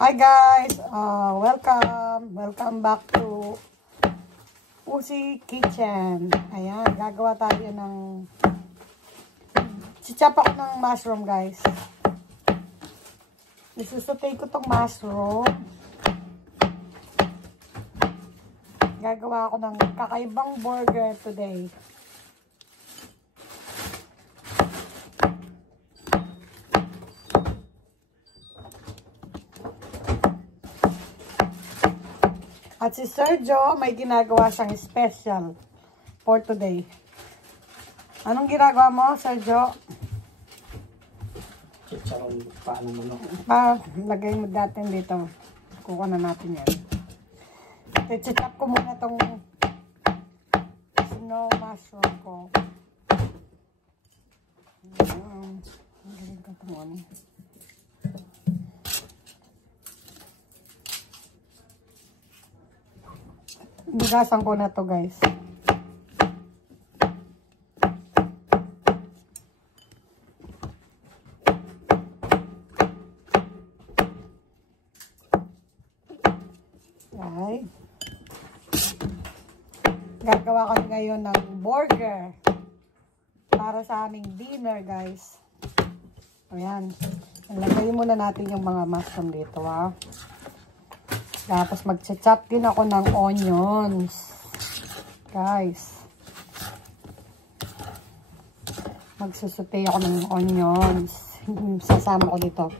Hi guys! Welcome back to Uzi Kitchen. Ayan, gagawa tayo ng chichap ako ng mushroom guys. Isusutay ko tong mushroom. Gagawa ako ng kakaibang burger today. At si Sergio, may ginagawa siyang special for today. Anong ginagawa mo, Sergio? Chicharong paano mo no? Lagay mo natin dito. Kuha na natin yan. I-chop ko muna tong snow mushroom ko. Ang galing ka tumon. Bigasan ko na to guys. Okay. Gagawa kami ngayon ng burger para sa aming dinner guys. Ayan. Ilagay muna natin yung mga mushroom dito ha. Tapos mag-chop din ako ng onions. Guys. Magsusutay ako ng onions. Sasama ko dito.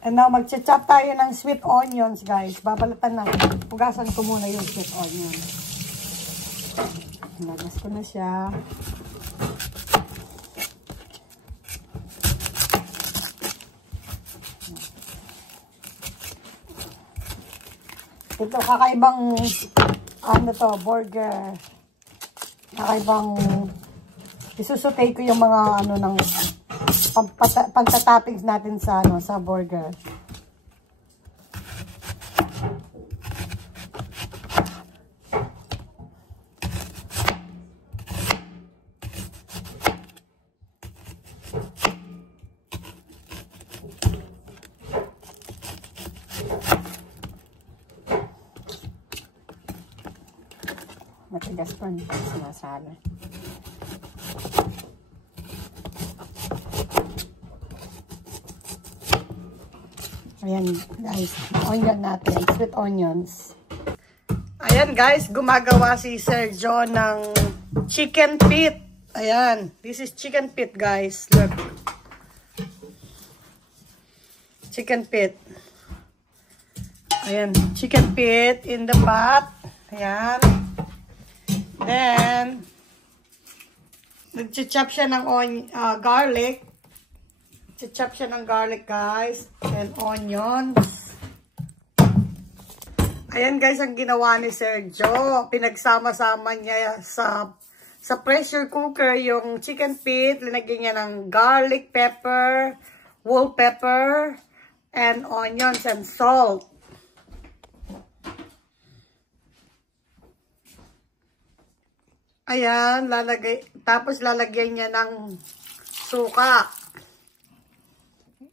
And now, mag-chop tayo ng sweet onions, guys. Babalatan na. Pugasan ko muna yung sweet onions. Lagas ko na siya. Ito, kakaibang, ano to, burger. Kakaibang, isusutay ko yung mga, ano, ng, pagtatoppings natin sa, ano, sa burger. Matigas pa nito sinasala. Ayan guys, onion natin, sweet onions. Ayan guys, gumagawa si Sergio ng chicken feet. Ayan, this is chicken feet guys. Look. Chicken feet. Ayan, chicken feet in the pot. Ayan. Then, nag-chop siya ng garlic. Chop siya ng garlic, guys. And onions. Ayan, guys, ang ginawa ni Sergio. Pinagsama-sama niya sa pressure cooker yung chicken feet. Linagyan niya ng garlic, pepper, whole pepper, and onions and salt. Ayan, tapos lalagyan niya ng suka.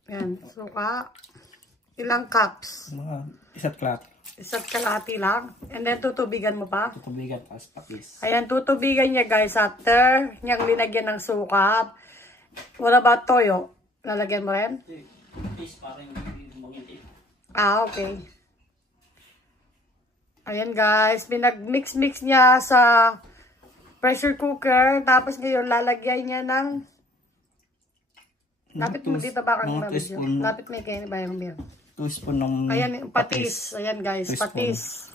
Ayan, suka. Ilang cups? Mga isa't kalahati. Isa't kalahati lang. And then, tutubigan mo pa? Tutubigan as patis. Ayan, tutubigan niya guys after niyang linagyan ng suka. What about toyo? Lalagyan mo rin? Patis para yung manginti. Okay. Ayan guys, pinag-mix-mix niya sa pressure cooker. Tapos ngayon, lalagyan niya ng... Lapit mo dito ba kang mabigyan? Lapit mo kayo ba yung beer? 2 spoon ng ayan, patis. Ayan guys, patis.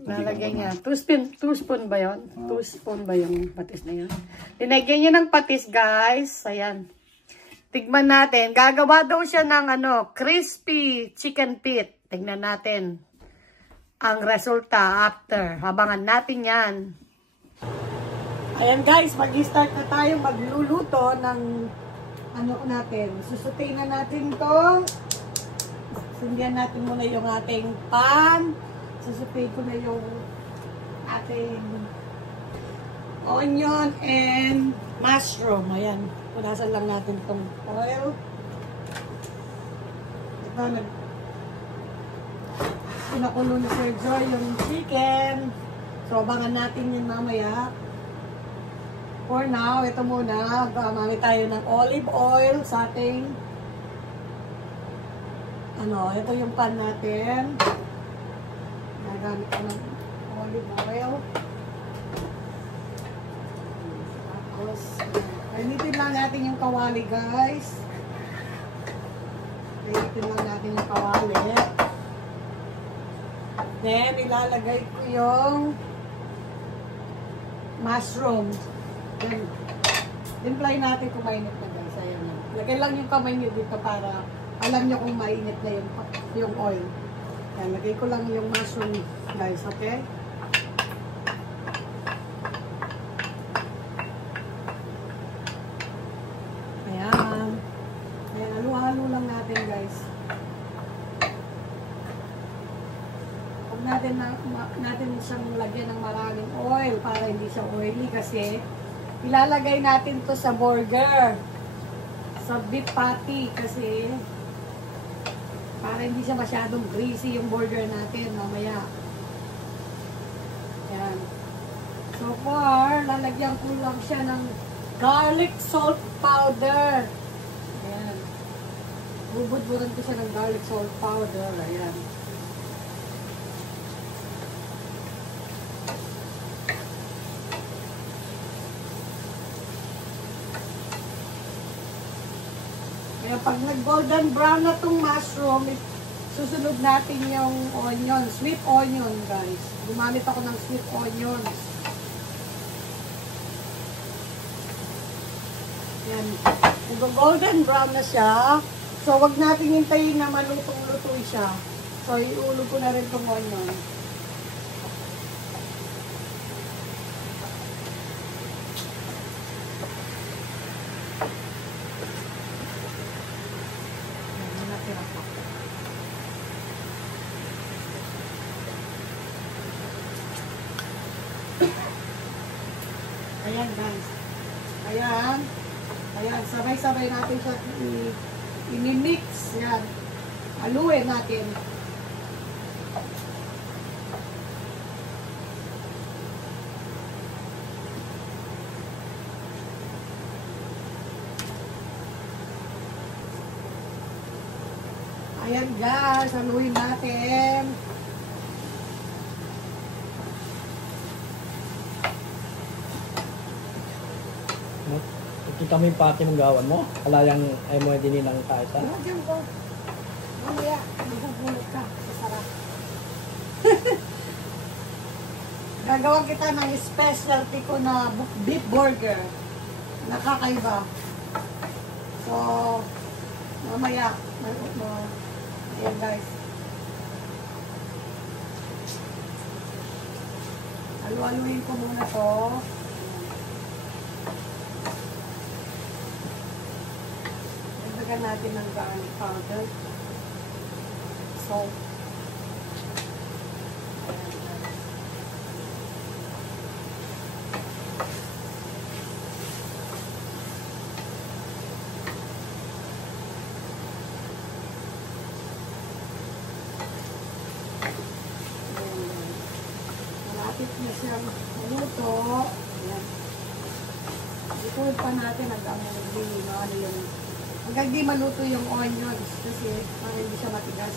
Lalagyan niya. 2 spoon ba yun? 2 spoon ba yung patis na yun? Linagyan niya ng patis guys. Ayan. Tigman natin. Gagawa daw siya ng crispy chicken feet. Tignan natin ang resulta after. Habangan natin yan. Ayan guys, mag-start na tayo magluluto ng natin. Susutay na natin to. Sundian natin muna yung ating pan. Susutay ko na yung ating onion and mushroom. Ayan, punasan lang natin itong oil. Ito, pinakulo ni Sir Joy yung chicken. So, abangan natin yun mamaya. For now, ito muna. Gamamit tayo ng olive oil sa ating ito yung pan natin. Nagamit ko ng olive oil. Tapos, painitin lang natin yung kawali, guys. Painitin lang natin yung kawali. Then, ilalagay ko yung mushroom. Then, timplay natin kung mainit na, guys. Ayan na. Lagay lang yung kamay nyo dito para alam nyo kung mainit na yung oil. Ayan, lagay ko lang yung mushroom, guys. Okay? Ayan. Ayan, halo-halo lang natin, guys. Natin siyang lagyan ng maraming oil para hindi siya oily kasi ilalagay natin to sa burger, sa beef patty kasi para hindi siya masyadong greasy yung burger natin mamaya. Ayan. So far, lalagyan ko lang siya ng garlic salt powder. Ayan. Bubud-budan ko siya ng garlic salt powder. Ayan. Kaya pag nag-golden brown na itong mushroom, susunod natin yung onion, sweet onion, guys. Gumamit ako ng sweet onion. Yan. Nag-golden brown na siya. So, wag natin hintayin na malutong-luto siya. So, iulog ko na rin itong onion. Ayan, guys. Ayan. Ayan, sabay-sabay natin siya i-mix. Ayan. Haluin natin. Ayan, guys. Haluin natin. Kita mo yung pati mong gawan mo? Alayang ay mo din ng kaisa? Lagyan ko. Mamaya, magbubulot ka. Masarap. Gagawa kita ng specialty ko na beef burger. Nakakaiba. So, mamaya. Ayan, guys. Halu-haluin ko muna to. Lagyan natin ng garlic powder. Salt. Malapit na siyang maluto. Ayan. Ito pa natin hanggang di maluto yung onions kasi para hindi siya matigas.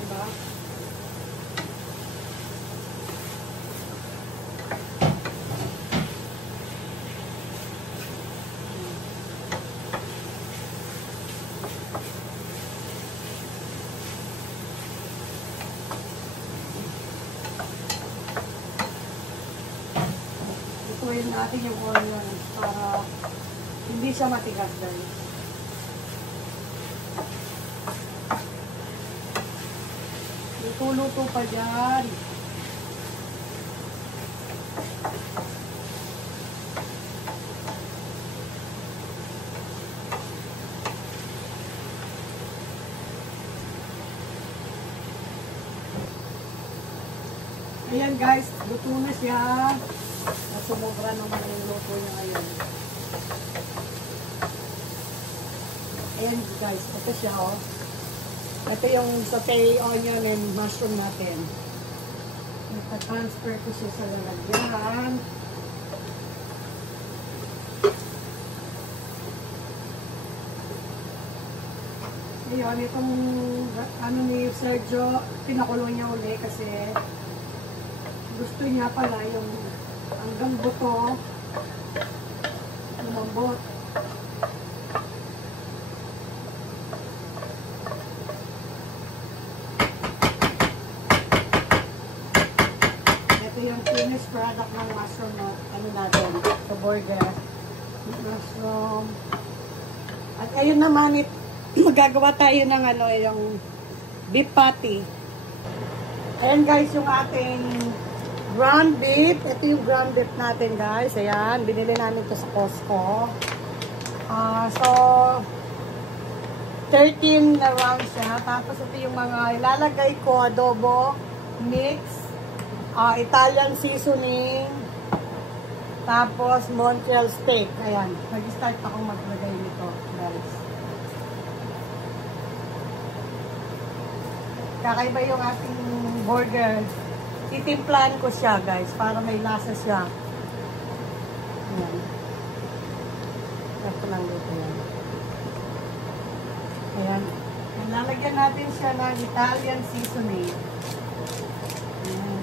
Diba? Lutuin natin yung onions para hindi siya matigas, guys. Luto-luto pa dyan. Ayan, guys. Luto na siya. Sumobra naman yung luto niya ngayon. Ayan guys, ito siya oh. Ito yung saute onion and mushroom natin. Nagta-transfer ko siya sa lalagyan. Ngayon, itong ano ni Sergio, pinakulo niya uli kasi gusto niya pala yung hanggang buto lumambot. Ito yung finished product ng mushroom na ano natin, sa burger. Mushroom. At ayun naman, magagawa tayo ng ano, yung beef patty. Ayan guys, yung ating ground beef. Ito yung ground beef natin guys. Ayan, binili namin ito sa Costco. So, 13 na round siya. Tapos ito yung mga ilalagay ko, adobo, mix, Italian seasoning, tapos Montreal steak. Ayan, nag-start akong maglagay nito guys. Kakaiba yung ating burger. Titimplahan ko siya guys para may lasa siya. Ayan. Ito lang dito yan. Ayan. Lalagyan natin siya ng Italian seasoning. Ayan.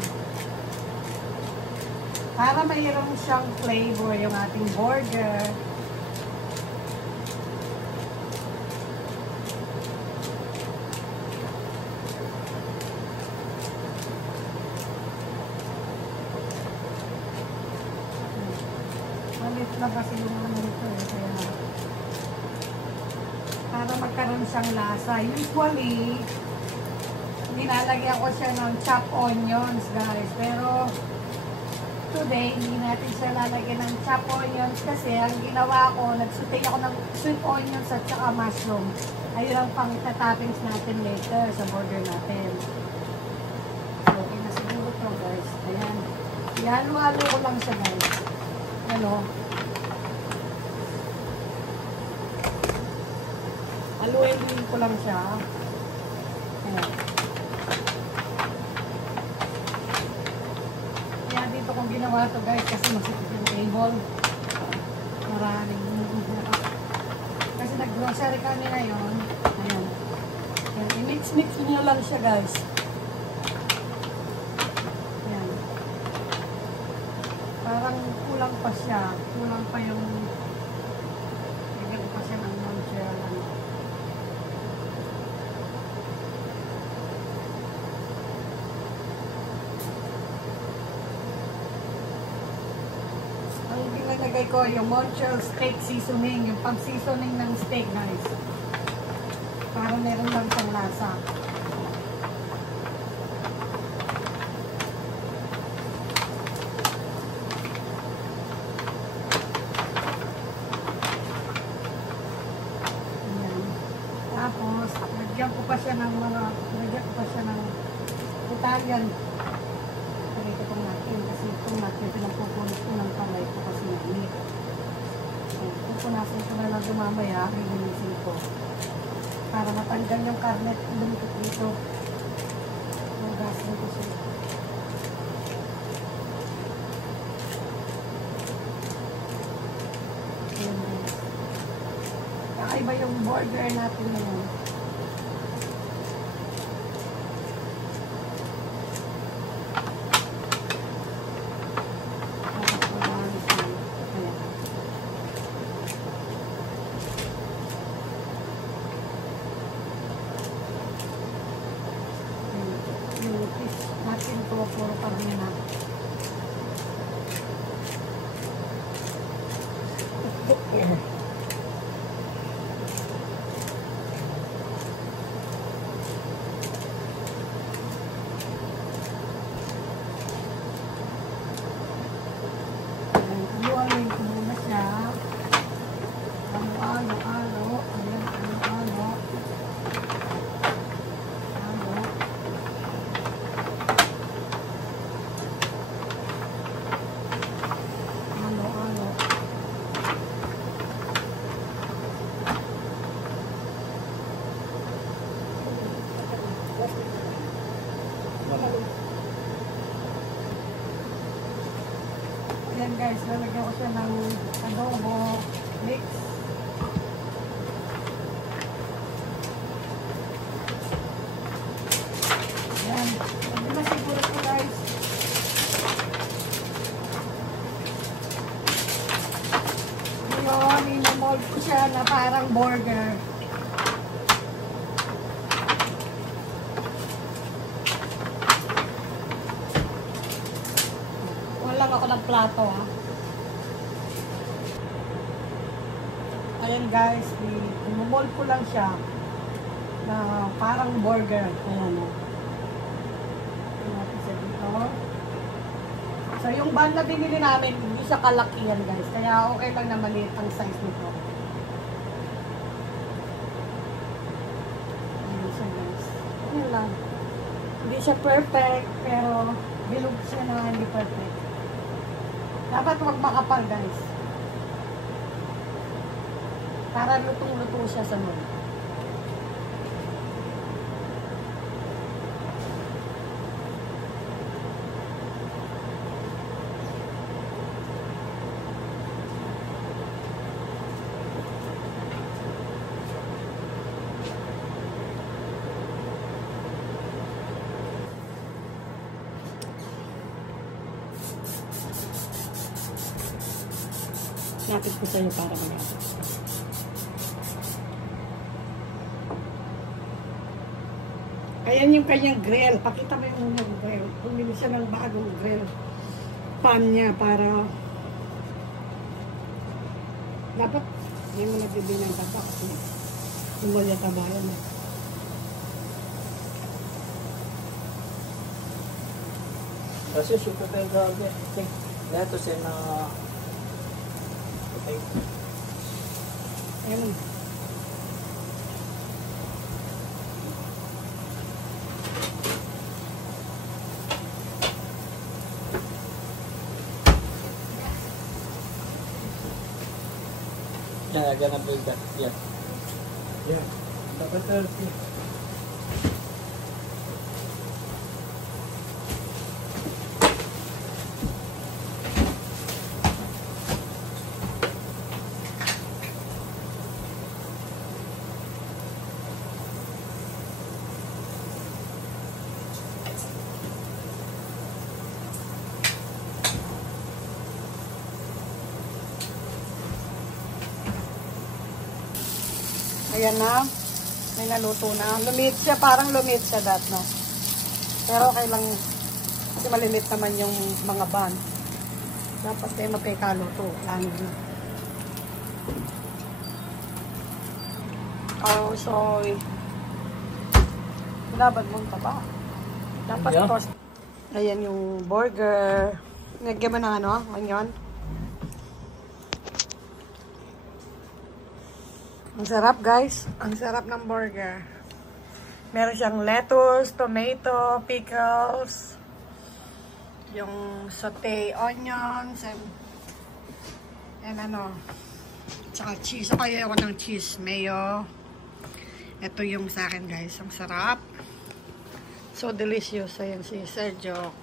Para mayroon siyang flavor yung ating burger. Na kasi yung ano nito eh. Kaya na. Para magkaroon siyang lasa. Usually, nilalagyan ko siya ng chopped onions, guys. Pero, today, hindi natin siya lalagyan ng chopped onions kasi ang ginawa ko, nagsutay ako ng sweet onions at saka mushroom. Ayun ang pang-toppings natin later sa burger natin. So, okay na siguro to, guys. Ayan. Ihalo-halo ko lang siya, guys. Ano? Haluin ko lang siya. Ayan. Kaya dito kong ginawa to guys kasi masipit yung table. Maraming kasi nag-grocery kami ngayon. Ayan. Ayan. I-mix-mix nyo lang siya guys. Ayan. Parang kulang pa siya. Kulang pa yung bigyan pa siya ng Montreal. Nilagay ko yung Montreal steak seasoning, yung pag-seasoning ng steak guys. Para meron lang siyang lasa. Ayan. Tapos, lagyan ko pa siya ng Italian. Ito itong natin kasi itong natin pinagpupulis ko ng kamay ko kasi naglit. So, pupunasin ko na lang mamaya, lilinisin ko. Para matanggal yung karne at lumikot dito. Magasin ko siya. Kakaiba yung burger natin ngayon. Natin ito, puro karne na. Ayan guys, lalagyan ko siya ng adobo mix. Ayan. Hindi na siguro ito guys. Ngayon, ina-mold ko siya na parang burger. Wala ako ng plato ha. Ayan guys, ina-mold ko lang siya na parang burger. Ayan o. So, yung bun na binili namin, hindi siya kalaki yan guys. Kaya okay lang na maliit ang size nito. Ayan siya guys. Ayan lang. Hindi siya perfect, pero bilog siya na hindi perfect. Dapat huwag makapal guys. Para lutong-luto siya sa mold. Lapit ko sa'yo para mag-apit. Ayan yung kanyang grill. Pakita mo yung unang grill. Bumili siya ng bagong grill. Pan niya para dapat hindi mo nagbibili ng taba kasi umulya tabayan eh. Kasi super tayo grabe. Ito siya na Ayun. Yeah, gonna build that. Yeah. Yeah. Dapat 30. Ayan na. May naluto na. Lumit siya. Parang lumit siya dat, no? Pero okay lang. Kasi malilit naman yung mga ban. Dapat kayo magkakaluto. Langit na. Oh, sorry. Labad mong taba. Dapat Yeah. toast. Ayan yung burger. Nagyan mo na ano? Onion. Ang sarap guys. Ang sarap ng burger. Meron siyang lettuce, tomato, pickles, yung saute onions, and ano, tsaka cheese. Ako ayaw ko ng cheese, mayo. Ito yung sa akin guys. Ang sarap. So delicious. Ayan si Sergio.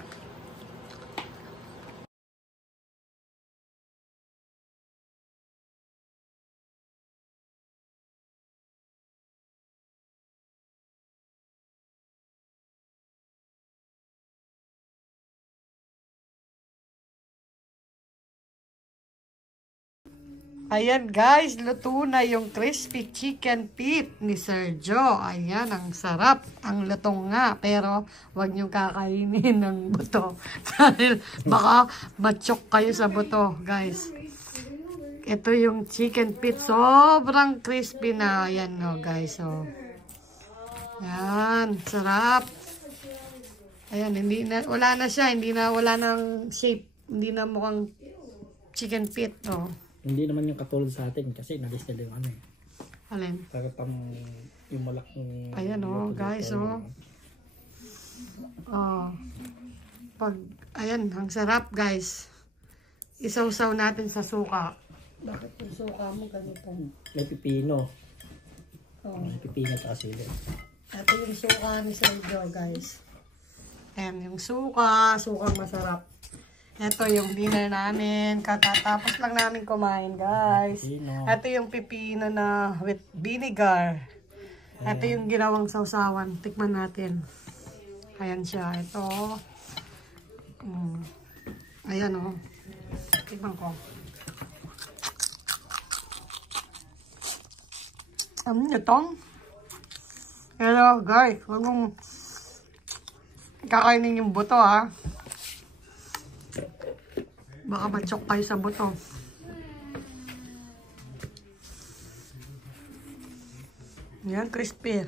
Ayan guys, luto na yung crispy chicken feet ni Sergio. Ayan, ang sarap. Ang lutong nga, pero wag niyong kakainin ng buto. Dahil baka matsok kayo sa buto, guys. Ito yung chicken feet. Sobrang crispy na. Ayan no, guys. So, ayan, sarap. Ayan, hindi na, wala na siya. Wala nang shape. Hindi na mukhang chicken feet, no. Hindi naman yung katulad sa atin kasi nalis nila yung ano eh. Alin? Tagatang yung malaking... Ayan o, guys o. Ayan, ang sarap guys. Isaw-saw natin sa suka. Bakit yung suka mo ganito? May pipino. Oh. May pipino at sili. Ito yung suka ni Sergio guys. Ayan yung suka. Sukang masarap. Ito yung dinner namin. Katatapos lang namin kumain, guys. Ito yung pipino na with vinegar. Ito yung ginawang sausawan. Tikman natin. Ayan siya. Ito. Ayan o. Tikman ko. Ito. Pero guys, huwag mong kakainin yung buto ha. Baka ma-choke kayo sa buto. Yan, crispy.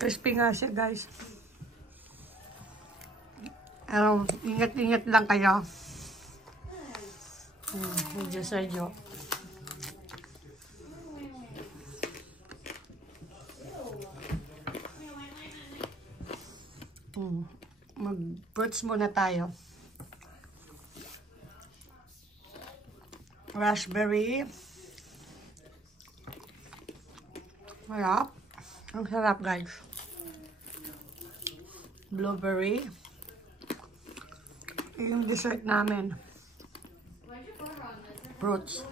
Crispy nga siya, guys. Pero, ingat-ingat lang kayo. Medyo sadyo. Mag-fruits muna tayo. Raspberry. Sarap. Ang sarap, guys. Blueberry. Yung dessert namin. Fruits.